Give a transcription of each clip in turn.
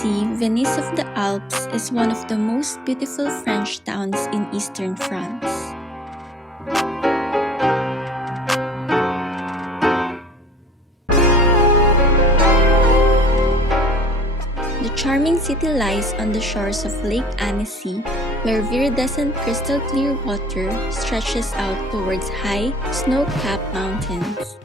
Annecy, Venice of the Alps, is one of the most beautiful French towns in eastern France. The charming city lies on the shores of Lake Annecy, where viridescent crystal-clear water stretches out towards high, snow-capped mountains.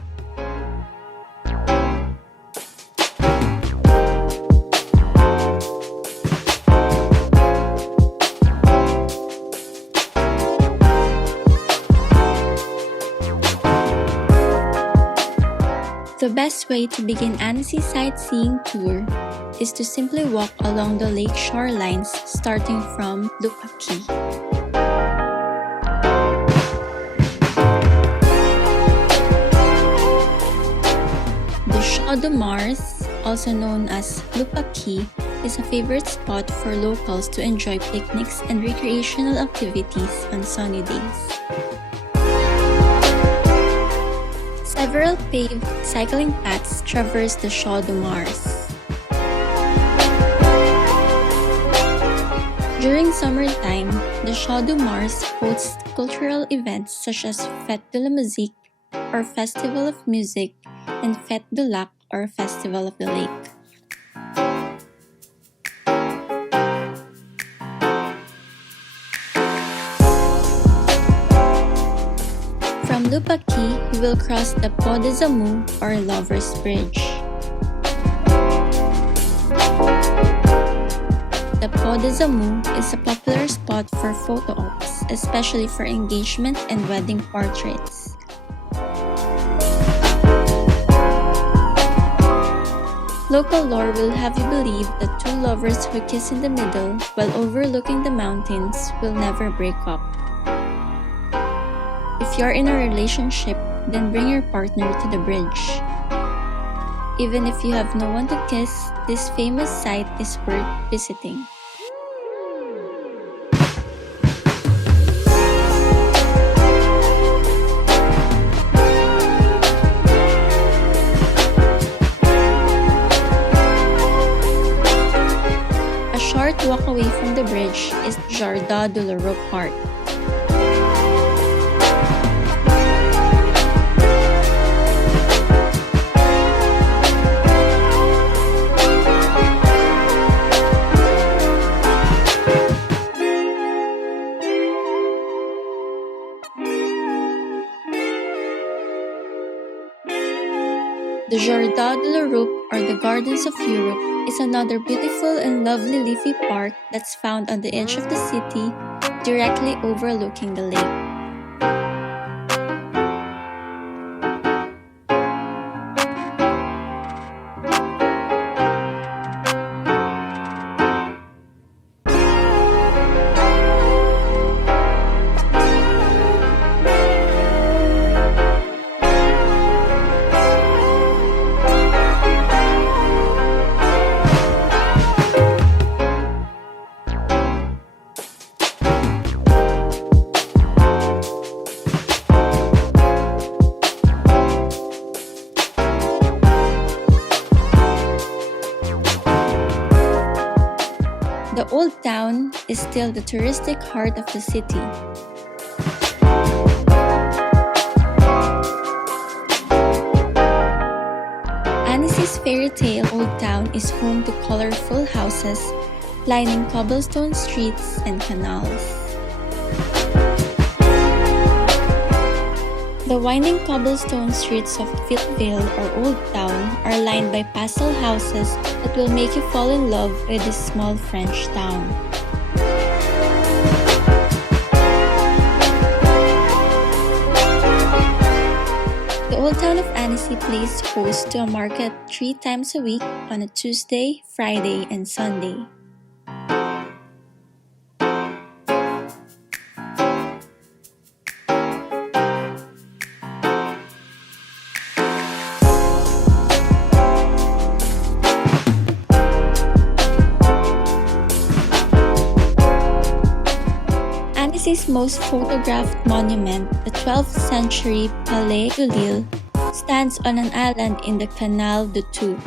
The best way to begin Annecy sightseeing tour is to simply walk along the lake shorelines starting from Lupaki. The Champ de Mars, also known as Lupaki, is a favorite spot for locals to enjoy picnics and recreational activities on sunny days. Several paved cycling paths traverse the Champ de Mars. During summertime, the Champ de Mars hosts cultural events such as Fête de la Musique, or Festival of Music, and Fête du Lac, or Festival of the Lake. From Lupaki, you will cross the Pont des Amours, or Lover's Bridge. The Pont des Amours is a popular spot for photo ops, especially for engagement and wedding portraits. Local lore will have you believe that two lovers who kiss in the middle while overlooking the mountains will never break up. If you're in a relationship, then bring your partner to the bridge. Even if you have no one to kiss, this famous site is worth visiting. A short walk away from the bridge is Jardin de l'Europe Park. The Jardin de l'Europe, or the Gardens of Europe, is another beautiful and lovely leafy park that's found on the edge of the city, directly overlooking the lake. The old town is still the touristic heart of the city. Annecy's fairy tale old town is home to colorful houses lining cobblestone streets and canals. The winding cobblestone streets of Villeville, or Old Town, are lined by pastel houses that will make you fall in love with this small French town. The Old Town of Annecy plays host to a market 3 times a week on a Tuesday, Friday, and Sunday. Annecy's most photographed monument, the 12th century Palais de Lille, stands on an island in the Canal de Tout.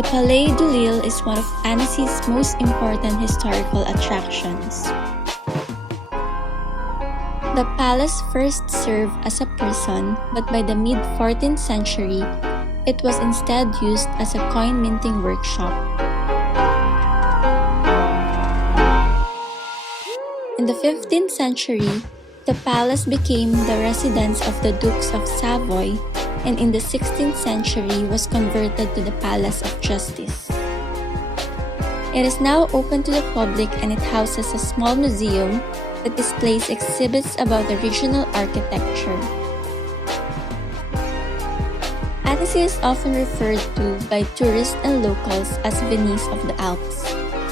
The Palais de Noël is one of Annecy's most important historical attractions. The palace first served as a prison, but by the mid-14th century, it was instead used as a coin-minting workshop. In the 15th century, the palace became the residence of the Dukes of Savoy, and in the 16th century was converted to the Palace of Justice. It is now open to the public and it houses a small museum that displays exhibits about the regional architecture. Annecy is often referred to by tourists and locals as Venice of the Alps,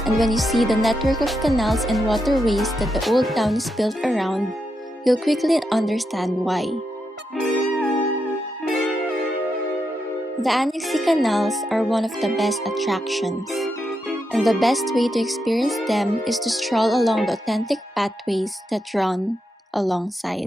and when you see the network of canals and waterways that the old town is built around, you'll quickly understand why. The Annecy Canals are one of the best attractions, and the best way to experience them is to stroll along the authentic pathways that run alongside.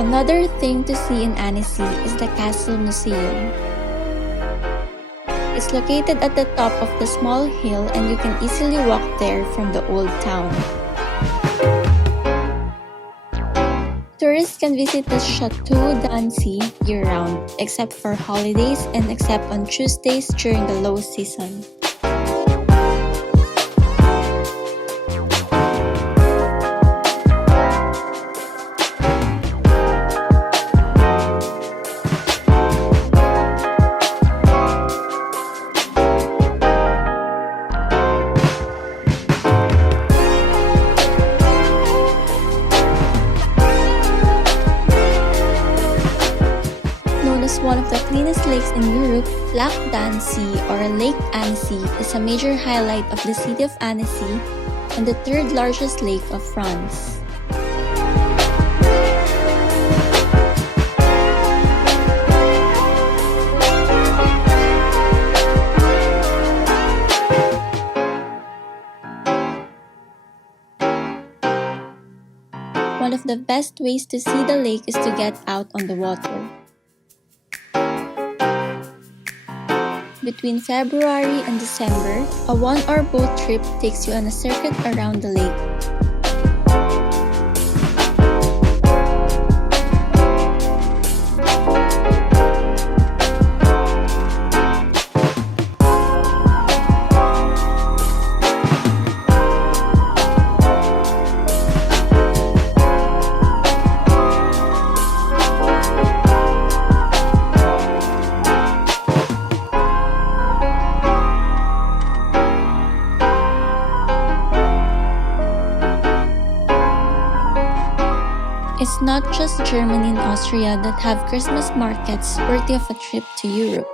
Another thing to see in Annecy is the Castle Museum. It's located at the top of the small hill and you can easily walk there from the old town. Tourists can visit the Chateau d'Annecy year-round, except for holidays and except on Tuesdays during the low season. One of the cleanest lakes in Europe, Lac d'Annecy or Lake Annecy is a major highlight of the city of Annecy and the third largest lake of France. One of the best ways to see the lake is to get out on the water. Between February and December, a 1-hour boat trip takes you on a circuit around the lake. It's not just Germany and Austria that have Christmas markets worthy of a trip to Europe.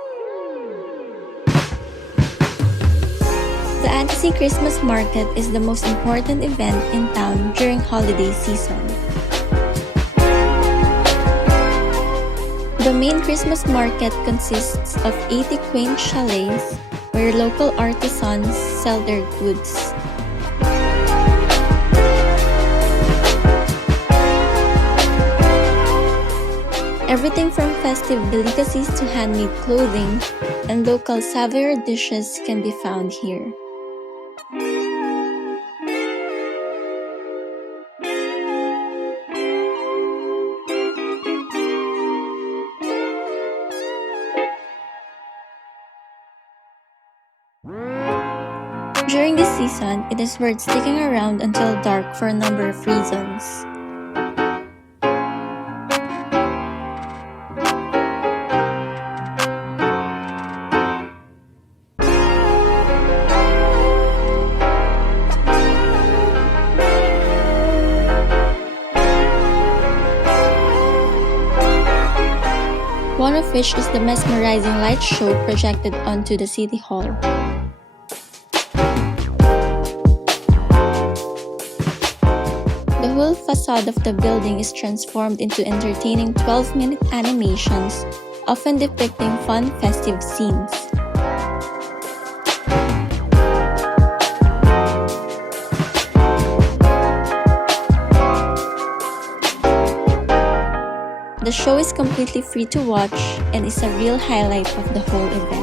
The Annecy Christmas Market is the most important event in town during holiday season. The main Christmas market consists of 80 quaint chalets where local artisans sell their goods. Everything from festive delicacies to handmade clothing and local Savoy dishes can be found here. During this season, it is worth sticking around until dark for a number of reasons. One of which is the mesmerizing light show projected onto the City Hall. The whole facade of the building is transformed into entertaining 12-minute animations, often depicting fun, festive scenes. The show is completely free to watch and is a real highlight of the whole event.